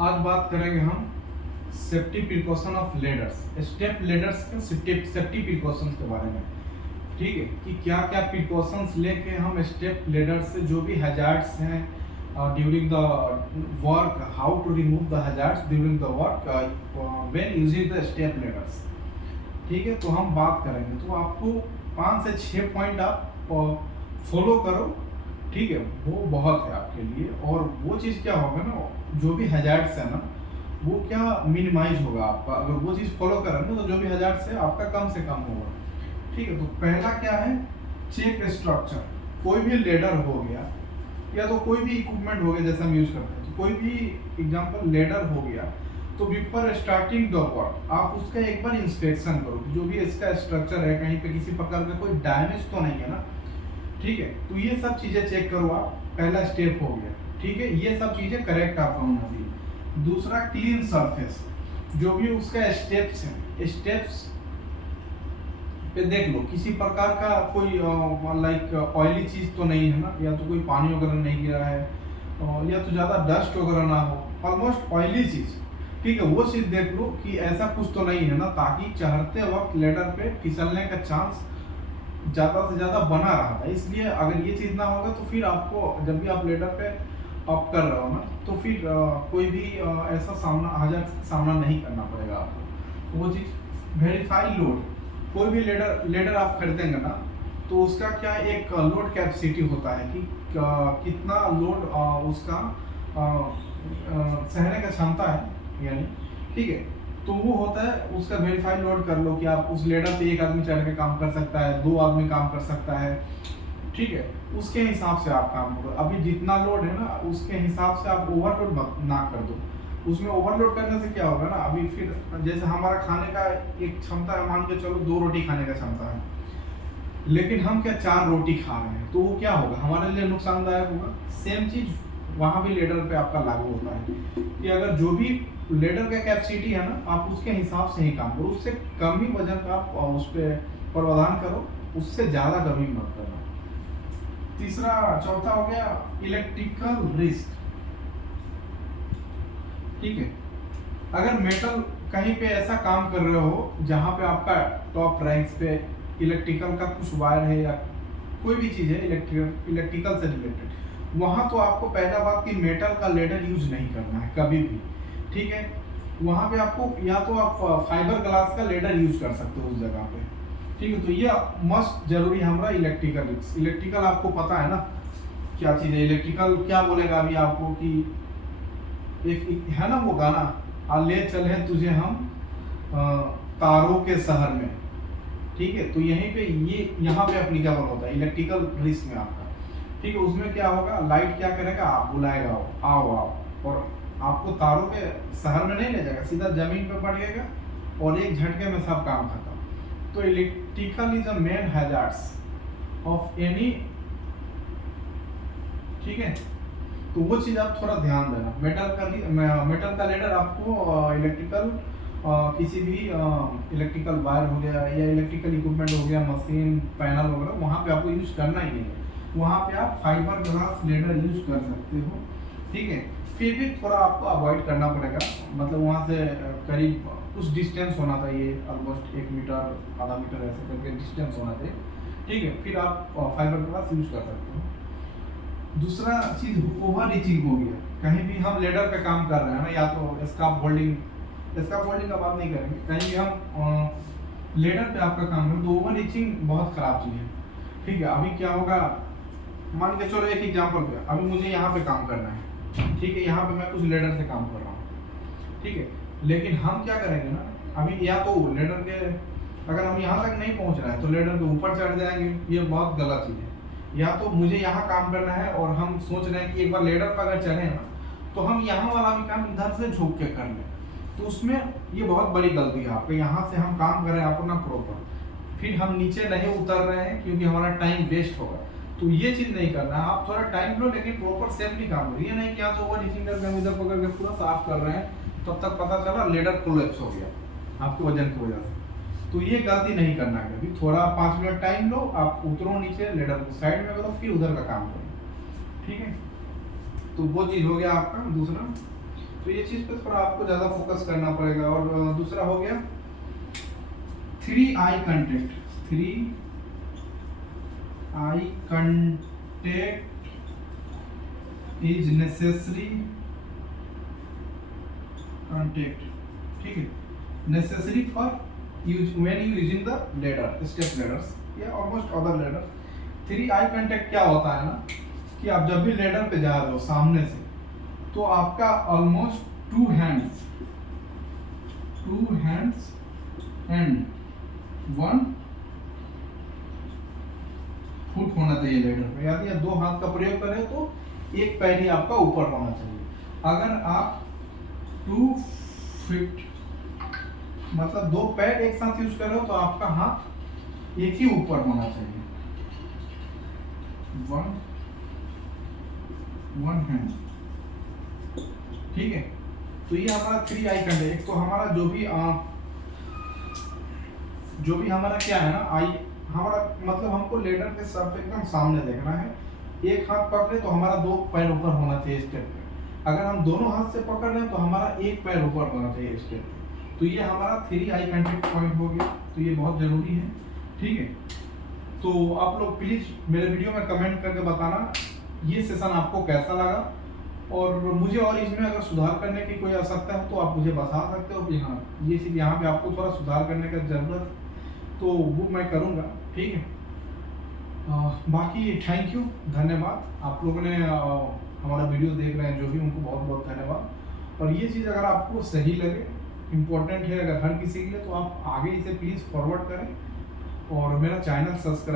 आज बात करेंगे हम safety precaution of ladders, step ladders के सेफ्टी प्रिकॉशंस के बारे में। ठीक है कि क्या क्या प्रिकॉशंस लेके हम स्टेप लेडर्स से जो भी हैजार्ड्स हैं during the work, how to remove the hazards during the work when using the step ladders. ठीक है, तो हम बात करेंगे, तो आपको 5 से 6 पॉइंट आप फॉलो करो। ठीक है, वो बहुत है आपके लिए। और वो चीज़ क्या होगा ना, जो भी हैजार्ड्स है ना वो क्या मिनिमाइज होगा आपका, अगर वो चीज़ फॉलो करेंगे तो जो भी हैजार्ड्स है आपका कम से कम होगा। ठीक है, तो पहला क्या है, चेक स्ट्रक्चर। कोई भी लेडर हो गया या तो कोई भी इक्विपमेंट हो गया जैसे हम यूज करते हैं, तो कोई भी एग्जांपल लेडर हो गया, तो बिफोर स्टार्टिंग द वर्क आप उसका एक बार इंस्पेक्शन करो कि जो भी इसका स्ट्रक्चर है कहीं पे किसी प्रकार का कोई डैमेज तो नहीं है ना। ठीक है, तो ये सब चीज़ें चेक करो आप, पहला स्टेप हो गया। ठीक है, ये सब चीज़ें करेक्ट आपका होना चाहिए। दूसरा, क्लीन सरफेस। जो भी उसका स्टेप्स है, स्टेप्स पे देख लो किसी प्रकार का कोई लाइक ऑयली चीज़ तो नहीं है ना, या तो कोई पानी वगैरह नहीं गिरा है, या तो ज़्यादा डस्ट वगैरह ना हो, ऑलमोस्ट ऑयली चीज़। ठीक है, वो चीज़ देख लो कि ऐसा कुछ तो नहीं है ना, ताकि चढ़ते वक्त लेडर पे फिसलने का चांस ज़्यादा से ज़्यादा बना रहा था। इसलिए अगर ये चीज़ ना होगा तो फिर आपको जब भी आप लेडर पे आप कर रहे हो ना, तो फिर कोई भी ऐसा सामना नहीं करना पड़ेगा आपको। वो चीज़, वेरीफाई लोड। कोई भी लेडर आप खरीदेंगे ना, तो उसका क्या एक लोड कैपेसिटी होता है कि कितना लोड उसका सहने का क्षमता है यानी। ठीक है, तो वो होता है उसका वेरीफाई लोड कर लो कि आप उस लेडर पे एक आदमी चढ़ के काम कर सकता है, 2 आदमी काम कर सकता है। ठीक है, उसके हिसाब से आप काम करो। अभी जितना लोड है ना उसके हिसाब से आप ओवरलोड ना कर दो। उसमें ओवरलोड करने से क्या होगा ना, अभी फिर जैसे हमारा खाने का एक क्षमता है, मान के चलो 2 रोटी खाने का क्षमता है, लेकिन हम क्या 4 रोटी खा रहे हैं, तो वो क्या होगा, हमारे लिए नुकसानदायक होगा। सेम चीज वहाँ भी लेडर पे आपका लागू होता है कि अगर जो भी लेडर का कैपेसिटी है ना, आप उसके हिसाब से ही काम करो, उससे कम ही वजन का आप उस पर प्रावधान करो, उससे ज़्यादा कभी मत करना। तीसरा, चौथा हो गया इलेक्ट्रिकल रिस्क। ठीक है, अगर मेटल कहीं पे ऐसा काम कर रहे हो जहाँ पे आपका टॉप रैंक्स पे इलेक्ट्रिकल का कुछ वायर है या कोई भी चीज़ है इलेक्ट्रिकल से रिलेटेड, वहाँ तो आपको पहला बात कि मेटल का लेडर यूज नहीं करना है कभी भी। ठीक है, वहाँ पे आपको या तो आप फाइबर ग्लास का लेडर यूज कर सकते हो उस जगह पे। ठीक है, तो ये मस्ट जरूरी हमारा इलेक्ट्रिकल आपको पता है ना क्या चीज़ है। इलेक्ट्रिकल क्या बोलेगा अभी आपको कि एक है ना वो गाना, आ ले चले तुझे हम तारों के शहर में। ठीक है, तो यहीं पे ये यहाँ पे एप्लीकेबल होता है इलेक्ट्रिकल रिस्क में आपका। ठीक है, उसमें क्या होगा, लाइट क्या करेगा, आप बुलाएगा आओ आओ, और आपको तारों के शहर में नहीं ले जाएगा, सीधा जमीन पे पड़ जाएगा और एक झटके में सब काम खत्म। तो electrical is a main hazards of any. ठीक है, तो वो चीज़ आप थोड़ा ध्यान देना। मेटल का लेडर आपको इलेक्ट्रिकल किसी भी इलेक्ट्रिकल वायर हो गया या इलेक्ट्रिकल इक्विपमेंट हो गया, मशीन पैनल वगैरह, वहाँ पे आपको यूज करना ही नहीं है। वहाँ पे आप फाइबर ग्लास लेडर यूज कर सकते हो। ठीक है, फिर भी थोड़ा आपको अवॉइड करना पड़ेगा, मतलब वहाँ से करीब कुछ डिस्टेंस होना चाहिए, ऑलमोस्ट 1 मीटर आधा मीटर ऐसे करके डिस्टेंस होना चाहिए। ठीक है, फिर आप फाइबर ग्लास यूज कर सकते हो। दूसरा चीज, ओवर रीचिंग हो गया। कहीं भी हम लेडर पे काम कर रहे हैं ना, या तो स्कार्फ होल्डिंग का बात नहीं करेंगे, कहीं भी हम लेडर पे आपका काम करें तो ओवर रीचिंग बहुत खराब चीज है। ठीक है, अभी क्या होगा, मान के चलो एक एग्जांपल पे, अभी मुझे यहाँ पे काम करना है। ठीक है, यहाँ पे मैं कुछ लेडर से काम कर रहा हूँ। ठीक है, लेकिन हम क्या करेंगे ना, अभी या तो लेडर के अगर हम यहाँ तक नहीं पहुँच रहे हैं तो लेडर के ऊपर चढ़ जाएंगे, ये बहुत गलत चीज़ है। या तो मुझे यहाँ काम करना है और हम सोच रहे हैं कि एक बार लेडर पर अगर चढ़े ना, तो हम यहाँ वाला भी काम इधर से झुक के कर लें, तो उसमें ये बहुत बड़ी गलती है आपके। यहाँ से हम काम कर रहे हैं अपना प्रॉपर, फिर हम नीचे नहीं उतर रहे हैं क्योंकि हमारा टाइम वेस्ट होगा। तो ये चीज़ नहीं करना है, आप थोड़ा टाइम लो लेकिन प्रॉपर सेफली काम करो। ये नहीं कि यहाँ तो ओवर रीचिंग करके इधर पकड़ के पूरा साफ कर रहे हैं, तब तक पता चला लेडर कोलैप्स हो गया आपके वजन की वजह से। तो ये गलती नहीं करना है कभी। थोड़ा 5 मिनट टाइम लो, आप उतरो नीचे, लेडर को साइड में करो, फिर उधर का काम करो। ठीक है, तो वो चीज़ हो गया आपका दूसरा। तो ये चीज़ पे थोड़ा आपको ज़्यादा फोकस करना पड़ेगा। और दूसरा हो गया 3 eye contact. 3 eye contact is necessary contact, ठीक है, necessary for use when you using the ladder step ladders या almost other ladder. 3 eye contact क्या होता है ना कि आप जब भी लेडर पे जा रहे हो सामने से, तो आपका ऑलमोस्ट 2 हैंड्स एंड 1 फुट होना चाहिए लेडर पे। यदि आप 2 हाथ का प्रयोग करें तो एक पैर ही आपका ऊपर होना चाहिए। अगर आप 2 फीट मतलब 2 पैर एक साथ यूज कर रहे हो तो आपका हाथ एक ही ऊपर होना चाहिए। 1 हैंड, ठीक है। तो ये हमारा 3 आई कांटेक्ट। तो हमारा जो भी हमारा क्या है ना, आई हमारा मतलब हमको लेडर के सर पे एकदम सामने देखना है। एक हाथ पकड़े तो हमारा 2 पैर ऊपर होना चाहिए स्टेप पे। अगर हम दोनों हाथ से पकड़ रहे हैं तो हमारा एक पैर ऊपर होना चाहिए स्टेप पे। तो ये हमारा 3 आई कांटेक्ट पॉइंट हो गया। तो ये बहुत जरूरी है, ठीक है। तो आप लोग प्लीज मेरे वीडियो में कमेंट करके बताना ये सेशन आपको कैसा लगा, और मुझे और इसमें अगर सुधार करने की कोई आवश्यकता है तो आप मुझे बता सकते हो कि हाँ ये चीज़ यहाँ पे आपको थोड़ा सुधार करने का ज़रूरत, तो वो मैं करूँगा, ठीक है। बाकी थैंक यू, धन्यवाद। आप लोगों ने हमारा वीडियो देख रहे हैं जो भी, उनको बहुत बहुत धन्यवाद। और ये चीज़ अगर आपको सही लगे, इम्पोर्टेंट है अगर हर किसी के लिए, तो आप आगे इसे प्लीज़ फॉरवर्ड करें और मेरा चैनल सब्सक्राइब